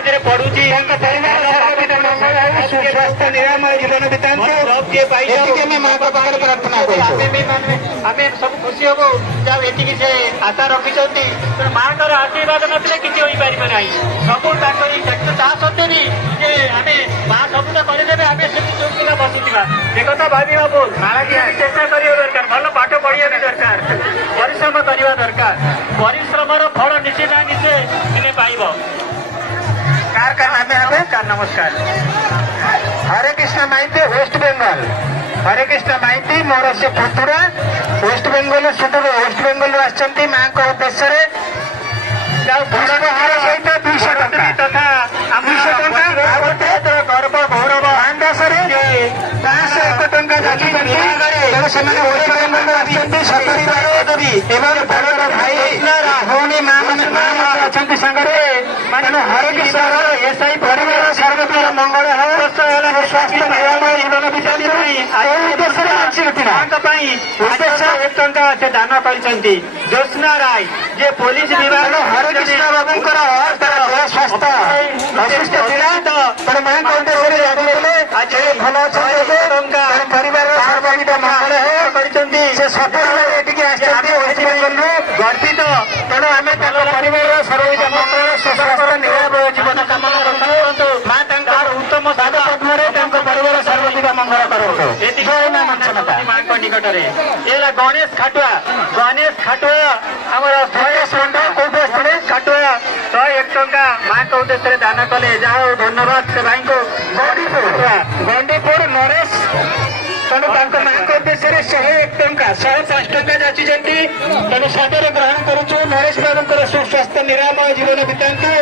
କଲେଜରେ ପଢୁଛି ସୁସ୍ୱାସ୍ଥ୍ୟ ନିରାମୟ ଜୀବନ ବିତାନ୍ତୁ ଏତିକି ଆମେ ମାଙ୍କ ପାଖରେ ପ୍ରାର୍ଥନା କରୁଛୁ। ଆମେ ସବୁ ଖୁସି ହବୁ ଯାହା ଏତିକି ସେ ଆଶା ରଖିଛନ୍ତି। ମାଙ୍କର ଆଶୀର୍ବାଦ ନଥିଲେ କିଛି ହୋଇପାରିବ ନାହିଁ। ସବୁ ତାଙ୍କରି ତା ସତ୍ତ୍ୱେ ବି ଯେ ଆମେ ମା ସବୁ ତ କରିଦେବେ ଆମେ ସେଠି ଚୁପକିନା ବସିଥିବା ସେ କଥା ଭାବିବା ଭୁଲ। ଚେଷ୍ଟା କରିବା ଦରକାର, ଭଲ ପାଠ ପଢିବା ବି ଦରକାର, ପରିଶ୍ରମ କରିବା ଦରକାର। ପରିଶ୍ରମର ଫଳ ନିଶ୍ଚୟ ନା ନିଶ୍ଚୟ ଦିନେ ପାଇବ। नमस्कार। हरे कृष्ण माइती वेस्ट बेंगल। हरे कृष्ण माइती मोर से पुतुरा वेस्ट बेंगल सुदूर वेस्ट बेंगल आसछंती मां को उद्देश्य रे पुष्पहार सहित 200 टका तथा 200 टका गर्व गौरव आंदासरे 501 टका जाचिछंती। तेणु सेमाने वेस्ट बेंगल आसछंती 70 बारदरी एवं बड़ भाई भौणी मां माने अछंती संगरे माने हरे कृष्ण एसआई परिवार सर्वत्र मंगल हो स्वास्थ्य निरामय जीवन बिताई उद्देश्य 1 टका से दान करछंती। ज्योत्ना राय जे पुलिस विभाग हरे कृष्ण बाबूंकर स्वास्थ्य अशिष्ट थिला तेणु मां को उद्देश्य आज भल अच्छा परिवार सर्वविध मंगल हो करछंती। से सफल एटिके आछंती वेस्ट बेंगल गर्वित। तेणु आमे परिवार सर्वविध मंगल स्वास्थ्य निरामय जीवन कामना करछंती। मां तांकर उत्तम साध पद्मरे तांको परिवार सर्वविध मंगल करतो। एतिके मां को निकटरे एला गणेश खाटुआ हमर 100 उद्देश्य खाटुआ 101 टका मां को उद्देश्य दान कले। जाओ धन्यवाद से भाई को। गंडीपुर नरेश तेणु मां को उद्देश्य 101 टका 105 टका जाचिछंती। तेणु सादर ग्रहण करुछु। नरेश बाबूंकर सुस्वास्थ्य निरामय जीवन बितांतु।